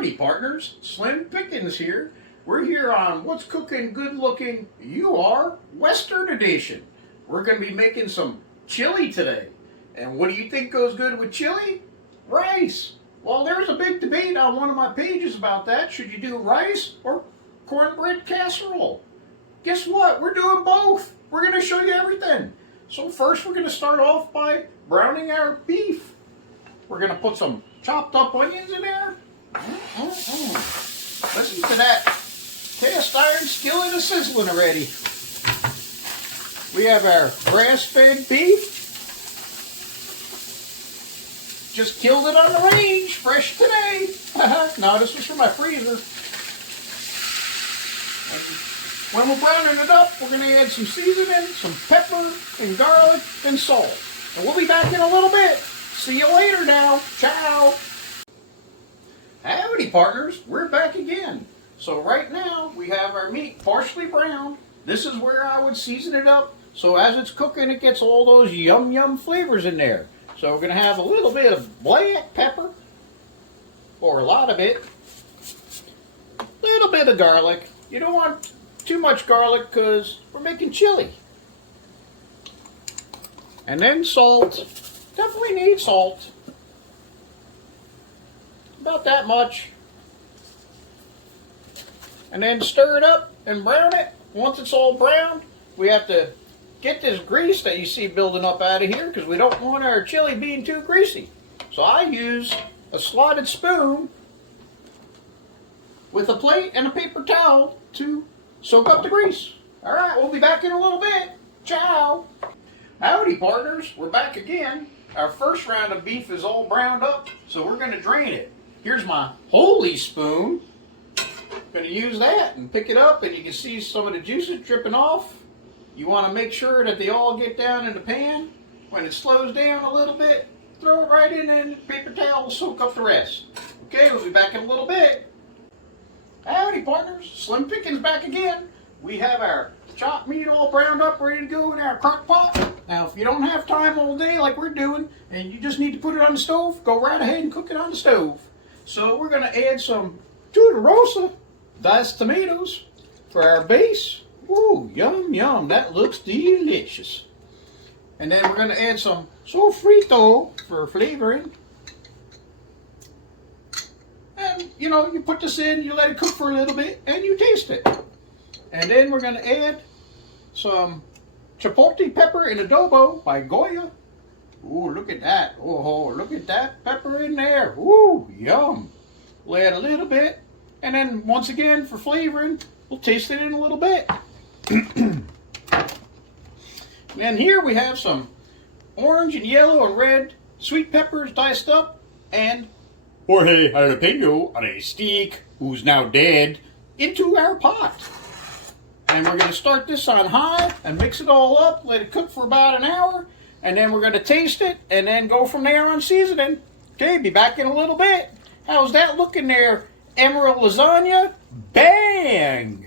Howdy partners, Slim Pickens here. We're here on What's Cooking Good Looking You Are Western Edition. We're going to be making some chili today. And what do you think goes good with chili? Rice. Well, there's a big debate on one of my pages about that. Should you do rice or cornbread casserole? Guess what? We're doing both. We're going to show you everything. So first we're going to start off by browning our beef. We're going to put some chopped up onions in there. Listen to that cast iron skillet a sizzling already. We have our grass-fed beef. Just killed it on the range, fresh today. No, this was from my freezer. When we're browning it up, we're going to add some seasoning, some pepper and garlic and salt. And we'll be back in a little bit. See you later now. Ciao. Howdy partners, we're back again. So right now we have our meat partially browned. This is where I would season it up so as it's cooking it gets all those yum flavors in there. So we're going to have a little bit of black pepper, or a lot of it. A little bit of garlic. You don't want too much garlic because we're making chili. And then salt. Definitely need salt. About that much. And then stir it up and brown it. Once it's all browned, we have to get this grease that you see building up out of here because we don't want our chili being too greasy. So I use a slotted spoon with a plate and a paper towel to soak up the grease. Alright, we'll be back in a little bit. Ciao! Howdy partners, we're back again. Our first round of beef is all browned up, so we're going to drain it. Here's my holy spoon. Going to use that and pick it up, and you can see some of the juices dripping off. You want to make sure that they all get down in the pan. When it slows down a little bit, throw it right in and the paper towel will soak up the rest. Okay, we'll be back in a little bit. Howdy partners, Slim Pickens back again. We have our chopped meat all browned up, ready to go in our crock pot. Now if you don't have time all day like we're doing, and you just need to put it on the stove, go right ahead and cook it on the stove. So we're going to add some tuberosa diced tomatoes for our base. Ooh, yum, that looks delicious. And then we're going to add some sofrito for flavoring. And, you put this in, you let it cook for a little bit, and you taste it. And then we're going to add some chipotle pepper in adobo by Goya. Ooh, look at that. Oh, look at that pepper in there. Ooh, yum. We'll add a little bit. And then, once again, for flavoring, we'll taste it in a little bit. And here we have some orange and yellow and red sweet peppers diced up, and Jorge jalapeno on a stick, who's now dead, into our pot. And we're going to start this on high and mix it all up, let it cook for about an hour, and then we're going to taste it and then go from there on seasoning. Okay, be back in a little bit. How's that looking there, Emerald Lasagna? Bang!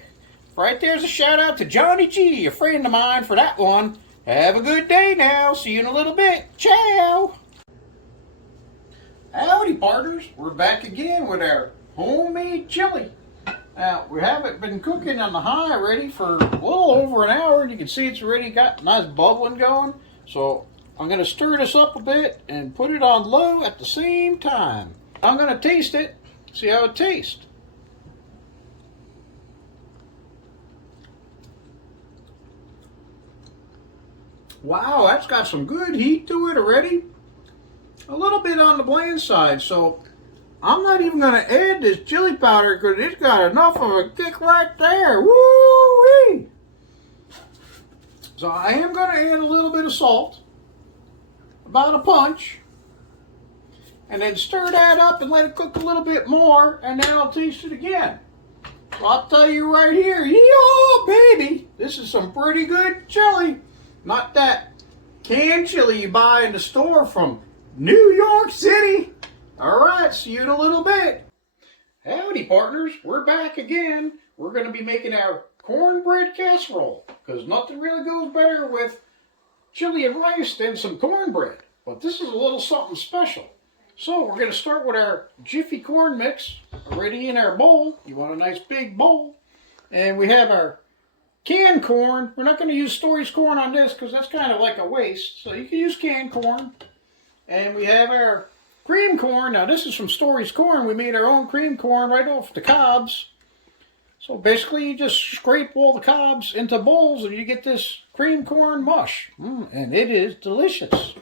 Right there's a shout out to Johnny G, a friend of mine, for that one. Have a good day now. See you in a little bit. Ciao! Howdy partners, we're back again with our homemade chili. Now, we have it been cooking on the high already for a little over an hour, and you can see it's already got nice bubbling going. So I'm going to stir this up a bit and put it on low at the same time. I'm going to taste it, see how it tastes. Wow, that's got some good heat to it already. A little bit on the bland side, so I'm not even going to add this chili powder because it's got enough of a kick right there. Woo-wee! So I am going to add a little bit of salt, about a punch, and then stir that up and let it cook a little bit more, and then I'll taste it again. So I'll tell you right here, yo baby, this is some pretty good chili. Not that canned chili you buy in the store from New York City. Alright, see you in a little bit. Howdy partners, we're back again. We're going to be making our cornbread casserole, because nothing really goes better with chili and rice than some cornbread. But this is a little something special. So we're going to start with our Jiffy corn mix already in our bowl. You want a nice big bowl. And we have our canned corn. We're not going to use Story's corn on this because that's kind of like a waste. So you can use canned corn. And we have our cream corn. Now this is from Story's corn. We made our own cream corn right off the cobs. So basically you just scrape all the cobs into bowls and you get this cream corn mush. And it is delicious.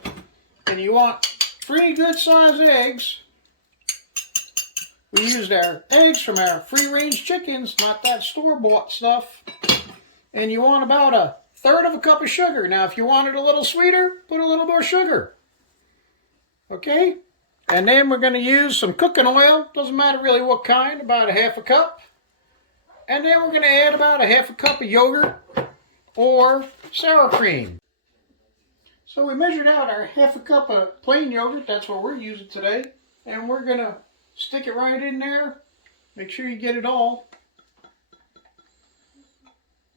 And you want 3 good sized eggs. We used our eggs from our free-range chickens, not that store-bought stuff. And you want about 1/3 cup of sugar. Now if you want it a little sweeter, put a little more sugar. Okay? And then we're going to use some cooking oil. Doesn't matter really what kind, about 1/2 cup. And then we're going to add about 1/2 cup of yogurt or sour cream. So we measured out our 1/2 cup of plain yogurt. That's what we're using today. And we're going to stick it right in there. Make sure you get it all.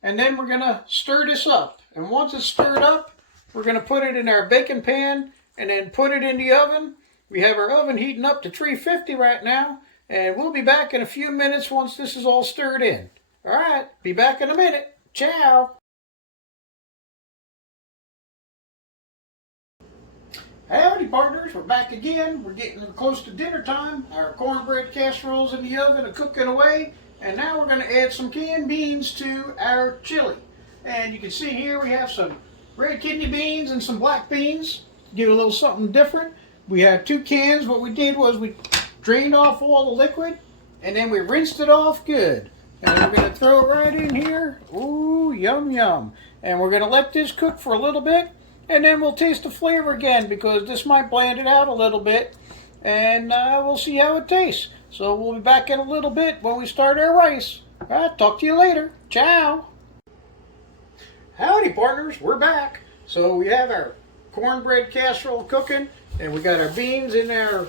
And then we're going to stir this up. And once it's stirred up, we're going to put it in our baking pan and then put it in the oven. We have our oven heating up to 350 right now. And we'll be back in a few minutes once this is all stirred in. All right, be back in a minute. Ciao. Howdy partners, we're back again. We're getting close to dinner time. Our cornbread casserole's in the oven and cooking away. And now we're going to add some canned beans to our chili. And you can see here we have some red kidney beans and some black beans. Give it a little something different. We have 2 cans. What we did was we drained off all the liquid and then we rinsed it off good. And we're going to throw it right in here. Ooh, yum yum. And we're going to let this cook for a little bit. And then we'll taste the flavor again because this might bland it out a little bit. And we'll see how it tastes. So we'll be back in a little bit when we start our rice. All right, talk to you later. Ciao. Howdy partners, we're back. So we have our cornbread casserole cooking. And we got our beans in our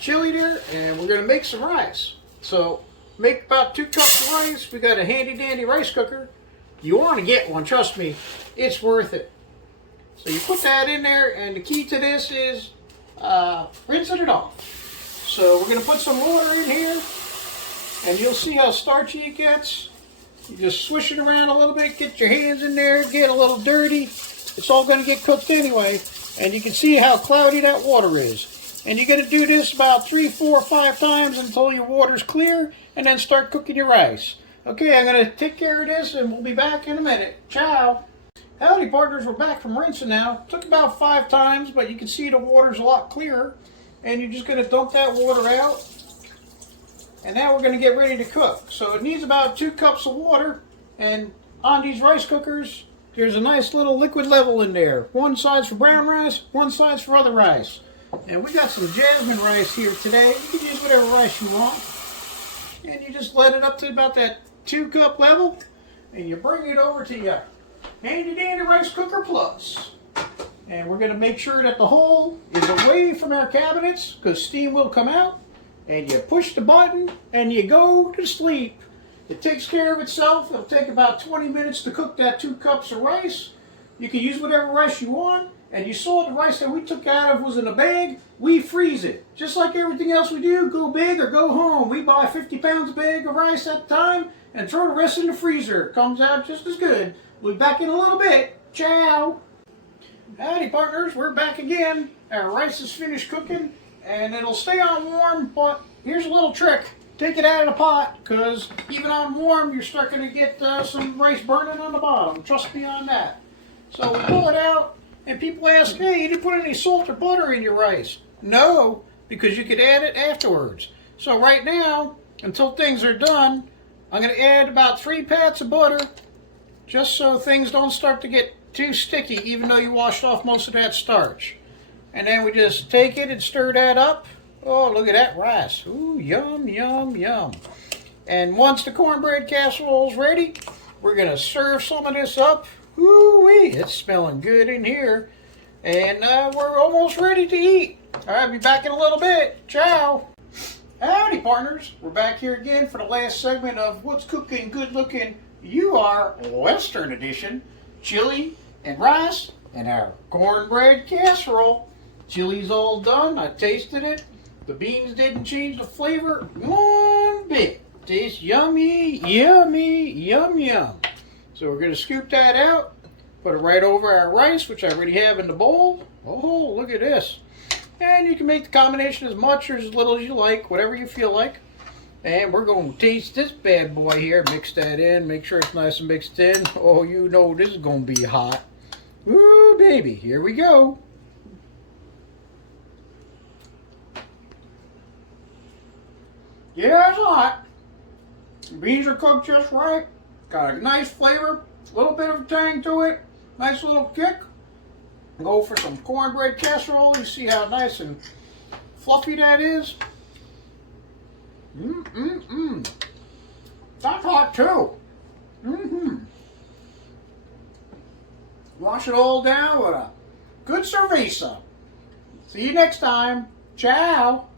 chili there. And we're going to make some rice. So make about 2 cups of rice. We got a handy dandy rice cooker. You want to get one, trust me. It's worth it. So you put that in there, and the key to this is rinsing it off. So we're going to put some water in here, and you'll see how starchy it gets. You just swish it around a little bit, get your hands in there, get a little dirty. It's all going to get cooked anyway, and you can see how cloudy that water is. And you're going to do this about 3, 4, 5 times until your water's clear, and then start cooking your rice. Okay, I'm going to take care of this, and we'll be back in a minute. Ciao. Howdy partners, we're back from rinsing now. Took about 5 times, but you can see the water's a lot clearer. And you're just going to dump that water out. And now we're going to get ready to cook. So it needs about 2 cups of water. And on these rice cookers, there's a nice little liquid level in there. One side's for brown rice, one side's for other rice. And we got some jasmine rice here today. You can use whatever rice you want. And you just let it up to about that 2 cup level. And you bring it over to your handy dandy rice cooker plus. And we're going to make sure that the hole is away from our cabinets because steam will come out. And you push the button and you go to sleep. It takes care of itself. It'll take about 20 minutes to cook that 2 cups of rice. You can use whatever rice you want. And you saw the rice that we took out of was in a bag. We freeze it. Just like everything else we do, go big or go home. We buy 50 pounds bag of rice at a time and throw the rest in the freezer. It comes out just as good. We'll be back in a little bit. Ciao. Howdy partners, we're back again. Our rice is finished cooking and it'll stay on warm, but here's a little trick. Take it out of the pot because even on warm you're starting to get some rice burning on the bottom. Trust me on that. So we pull it out and people ask, hey, you didn't put any salt or butter in your rice. No, because you could add it afterwards. So right now, until things are done, I'm going to add about 3 pats of butter just so things don't start to get too sticky, even though you washed off most of that starch. And then we just take it and stir that up. Oh, look at that rice. Ooh, yum, yum, yum. And once the cornbread casserole is ready, we're going to serve some of this up. Ooh-wee, it's smelling good in here. And we're almost ready to eat. All right, be back in a little bit. Ciao. Howdy, partners. We're back here again for the last segment of What's Cooking Good Looking You Are Western Edition. Chili and rice and our cornbread casserole. Chili's all done. I tasted it. The beans didn't change the flavor one bit. Tastes yummy, yummy, yum, yum. So we're going to scoop that out. Put it right over our rice, which I already have in the bowl. Oh, look at this. And you can make the combination as much or as little as you like, whatever you feel like. And we're going to taste this bad boy here. Mix that in. Make sure it's nice and mixed in. Oh, you know this is going to be hot. Ooh, baby. Here we go. Yeah, it's hot. The beans are cooked just right. Got a nice flavor. A little bit of tang to it. Nice little kick. Go for some cornbread casserole. You see how nice and fluffy that is. That's hot too. Wash it all down with a good cerveza. See you next time. Ciao.